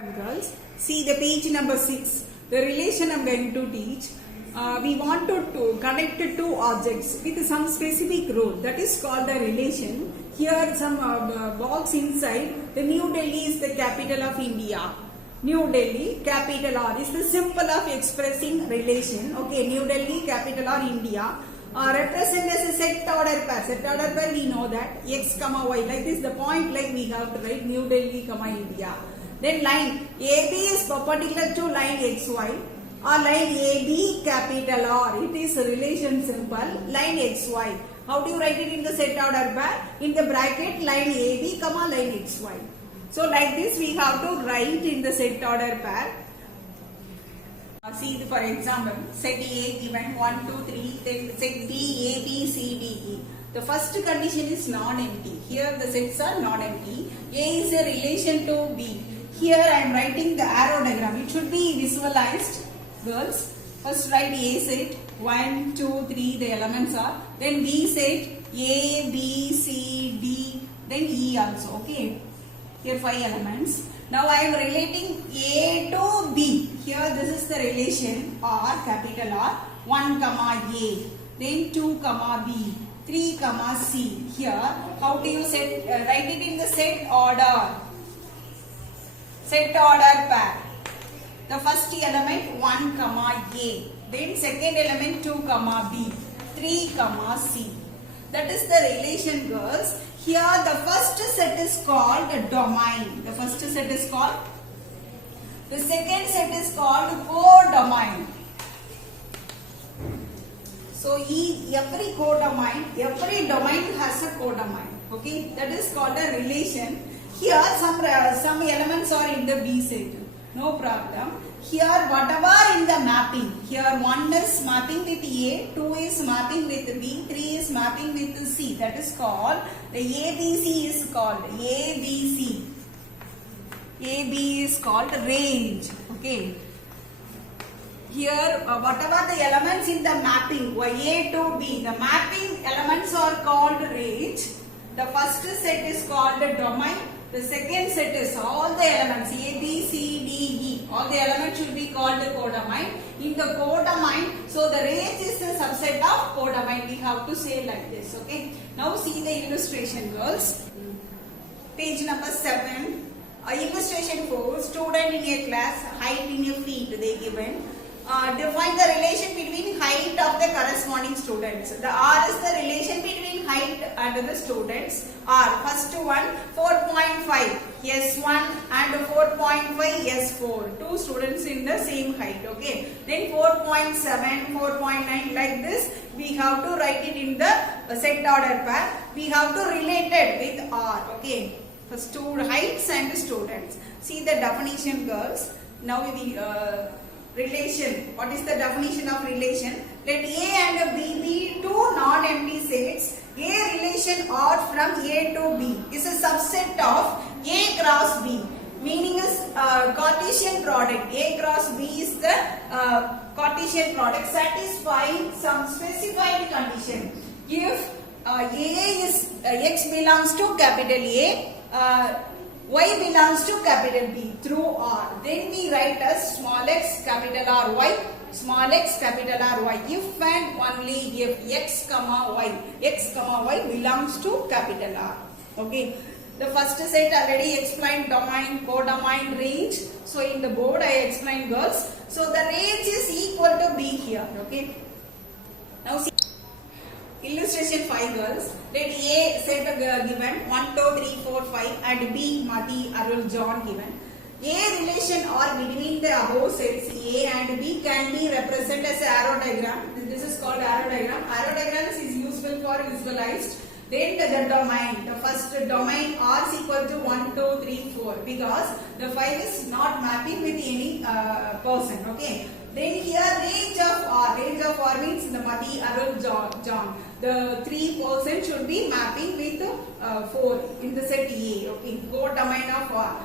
Girls, see the page number 6. The relation I am going to teach. We want to connect two objects with some specific role. That is called the relation. Here some box inside. The New Delhi is the capital of India. New Delhi, capital R is the symbol of expressing relation. Okay, New Delhi, capital R, India. Represent as a set order pair. Set order pair we know that x comma y. Like this, the point like we have to write New Delhi comma India. Then line AB is perpendicular to line XY or line AB capital R. It is a relation symbol line XY. How do you write it in the set order pair? In the bracket line AB comma line XY. So like this we have to write in the set order pair. See for example, set A given 1, 2, 3, then set B, A, B, C, D, E. The first condition is non-empty. Here the sets are non-empty. A is a relation to B. Here I am writing the arrow diagram. It should be visualized, girls. First write A set 1, 2, 3. The elements are. Then B set A, B, C, D. Then E also. Okay. Here 5 elements. Now I am relating A to B. Here this is the relation R, capital R. 1 comma A. Then 2 comma B. 3 comma C. Here how do you set? Write it in the set order. Set order pair. The first element 1 comma A. Then second element 2 comma B. 3 comma C. That is the relation, girls. Here the first set is called domain. The first set is called. The second set is called codomain. So every codomain, every domain has a codomain. Okay, that is called a relation. Here some elements are in the B set. No problem. Here whatever in the mapping. Here 1 is mapping with A, 2 is mapping with B, 3 is mapping with C. That is called the ABC is called ABC. AB is called range. Okay. Here whatever the elements in the mapping A to B, the mapping elements are called range. The first set is called domain. The second set is all the elements A, B, C, D, E. All the elements should be called codomain. In the codomain, so the range is the subset of codomain. We have to say like this. Okay. Now see the illustration, girls. Page number 7. Illustration 4. Student in a class, height in a feet they given. Define the relation between height of the corresponding students. The R is the relation between height and the students. R, first one 4.5 S1 and 4.5 S4. Two students in the same height. Okay. Then 4.7, 4.9 like this. We have to write it in the set order pair. We have to relate it with R. Okay. First two heights and students. See the definition, girls. Now we relation. What is the definition of relation? Let A and B be two non-empty sets. A relation R from A to B is a subset of A cross B. Meaning is Cartesian product. A cross B is the Cartesian product satisfying some specified condition. If A is X belongs to capital A, Y belongs to capital B through R. Then we write as small x capital R Y, small x capital R Y. If and only if x comma y belongs to capital R. Okay. The first set already explained domain, codomain, range. So in the board I explained, girls. So the range is equal to B here. Okay. Now see. Illustration 5, girls. Let A set given 1, 2, 3, 4, 5 and B Mati, Arul, John given. A relation or between the above sets A and B can be represented as arrow diagram. This is called arrow diagram. Arrow diagram is useful for visualized. Then the domain. The first domain R is equal to 1, 2, 3, 4 because the 5 is not mapping with any person. Okay. Then here range of R. Range of R means the Mati, Arul, John. The 3 person should be mapping with 4 in the set A. Okay. Codomain of R.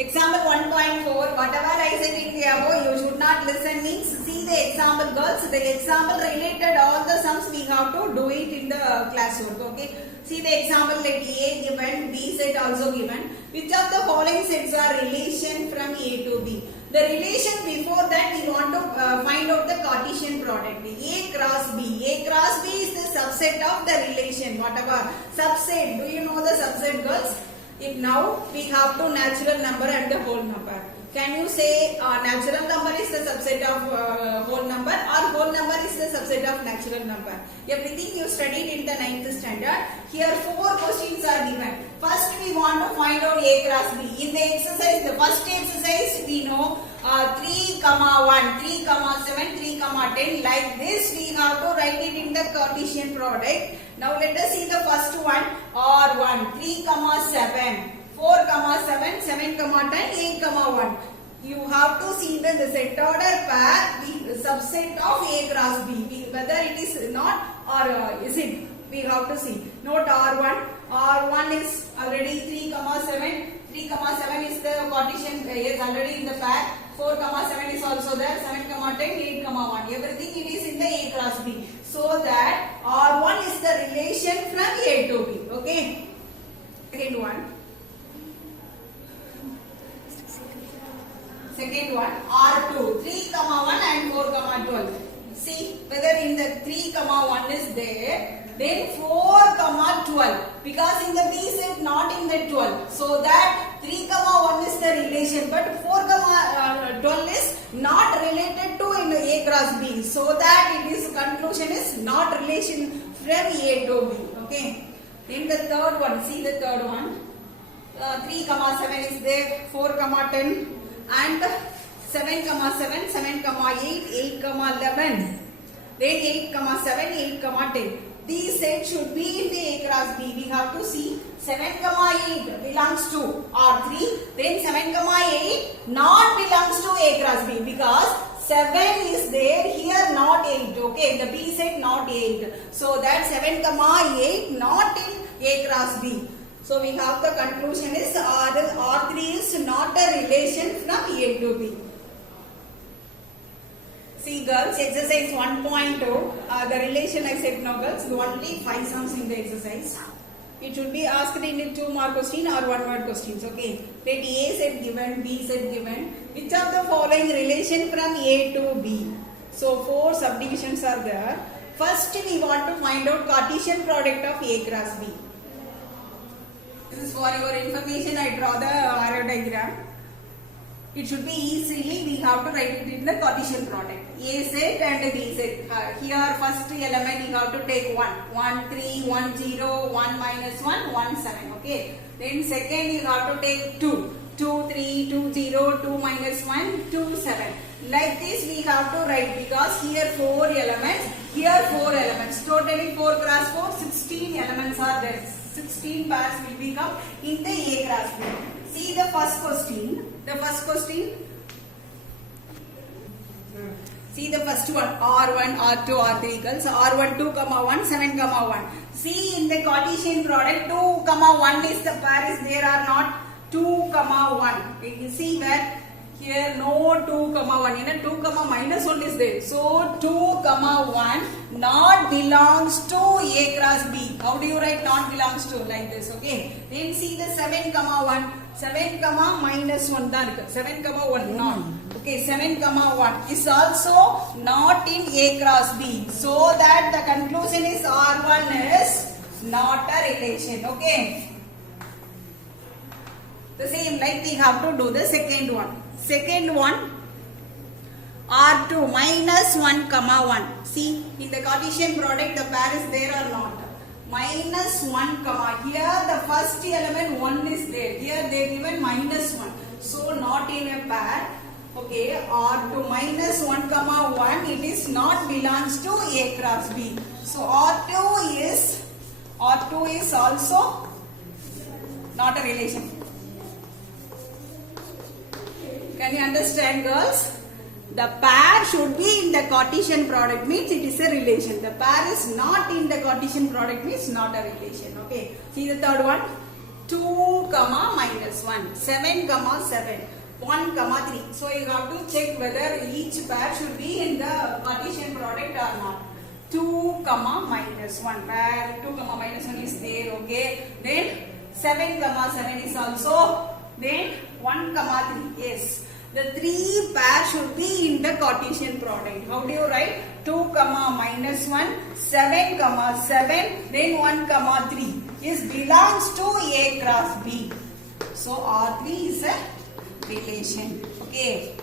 Example 1.4, whatever I said in the above, you should not listen means see the example girls. The example related all the sums we have to do it in the classwork. Okay. See the example let A given, B set also given. Which of the following sets are relation from A to B? The relation before that we want to find out the Cartesian product. A cross B. A cross B is the subset of the relation. Whatever subset. Do you know the subset girls? If now we have to natural number and the whole number. Can you say natural number is the subset of whole number or whole number is the subset of natural number? Everything you studied in the 9th standard. Here 4 questions are given. First we want to find out A cross B. In the exercise, the first exercise we know 3, 1, 3, 7, 3, 10. Like this we have to write it in the Cartesian product. Now let us see the first one. R1, 3, 7. 4, 7, 7, 10, 8, 1. You have to see the set order pair, the subset of A cross B. Whether it is not or is it? We have to see. Note R1. R1 is already 3, 7. 3, 7 is the Cartesian is already in the pair. 4, 7 is also there. 7, 10, 8, 1. Everything it is in the A cross B. So that R1 is the relation from A to B. Okay. Second one. Second one, R2, 3, 1 and 4, 12. See whether in the 3, 1 is there, then 4, 12. Because in the B set not in the 12. So that 3, 1 is the relation, but 4, 12 is not related to in the A cross B. So that it is conclusion is not relation from A to B. Okay. Then the third one, see the third one. 3, 7 is there, 4, 10. And 7, 7, 7, 8, 8, 11. Then 8, 7, 8, 10. These sets should be in the A cross B. We have to see 7, 8 belongs to R3. Then 7, 8 not belongs to A cross B because 7 is there here not 8. Okay, the B set not 8. So that 7, 8 not in A cross B. So we have the conclusion is R3 is not a relation from A to B. See girls, exercise 1.2, the relation I said no girls, only 5 sums in the exercise. It should be asked in 2 mark question or 1 word questions. Okay. Let A set given, B set given. Which of the following relation from A to B? So 4 subdivisions are there. First we want to find out Cartesian product of A cross B. This is for your information. I draw the arrow diagram. It should be easily, we have to write it in the Cartesian product. A set and B set. Here first element you have to take 1. 1, 3, 1, 0, 1, minus 1, 1, 7. Okay. Then second you have to take 2. 2, 3, 2, 0, 2, minus 1, 2, 7. Like this we have to write because here 4 elements, here 4 elements. Totally 4 cross 4, 16 elements are there. 16 pairs will become in the A cross B. See the first question. The first question. See the first one. R1, R2, R3 equals R1, 2, 1, 7, 1. See in the Cartesian product 2, 1 is the pair is there or not? 2, 1. You see that here no 2, 1. In a 2, minus 1 is there. So 2, 1 not belongs to A cross B. How do you write not belongs to? Like this. Okay. Then see the 7, 1. 7, minus 1. 7, 1 not. Okay. 7, 1 is also not in A cross B. So that the conclusion is R1 is not a relation. Okay. The same like we have to do the second one. Second one, R2 minus 1, 1. See, in the Cartesian product, the pair is there or not? Minus 1, here the first element 1 is there. Here they given minus 1. So, not in a pair. Okay, R2 minus 1, 1, it is not belongs to A cross B. So, R2 is also not a relation. Can you understand girls? The pair should be in the Cartesian product means it is a relation. The pair is not in the Cartesian product means not a relation. Okay. See the third one. 2 comma minus 1, 7 comma 7, 1 comma 3. So you have to check whether each pair should be in the Cartesian product or not. 2 comma minus 1, where 2 comma minus 1 is there, okay. Then 7 comma 7 is also, then 1 comma 3, yes. The 3 pair should be in the Cartesian product. How do you write? 2 comma minus 1, 7 comma 7, then 1 comma 3 is belongs to A cross B. So R3 is a relation. Okay.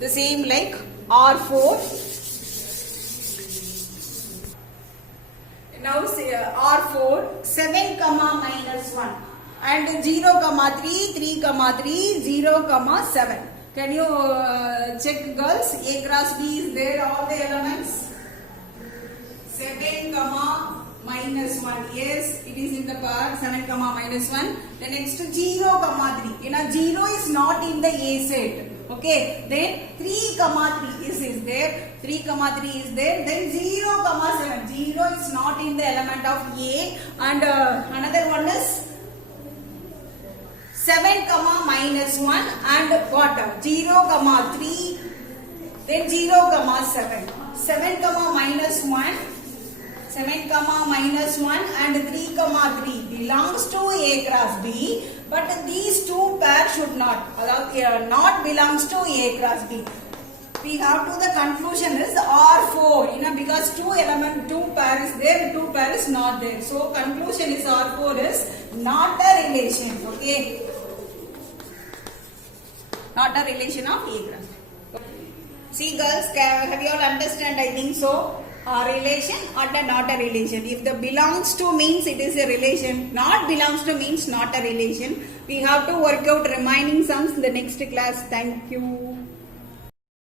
The same like R4. Now say R4, 7 comma minus 1 and 0 comma 3, 3 comma 3, 0 comma 7. Can you check, girls? A cross B is there, all the elements? 7 comma minus 1, yes, it is in the pair. 7 comma minus 1. The next 0 comma 3. You know, 0 is not in the A set. Okay, then 3 comma 3 is there. 3 comma 3 is there. Then 0 comma 7. 0 is not in the element of A. And another one is 7 comma minus 1 and what? 0 comma 3. Then 0 comma 7. 7 comma minus 1. 7 comma minus 1 and 3 comma 3 belongs to A cross B, but these two pairs should not belongs to A cross B. We have to the conclusion is R4, you know, because two pair is there, 2 pair is not there. So conclusion is R4 is not a relation, okay, not a relation of A cross B. See, girls, have you all understand? I think so. A relation or not a relation. If the belongs to means it is a relation, not belongs to means not a relation. We have to work out remaining sums in the next class. Thank you.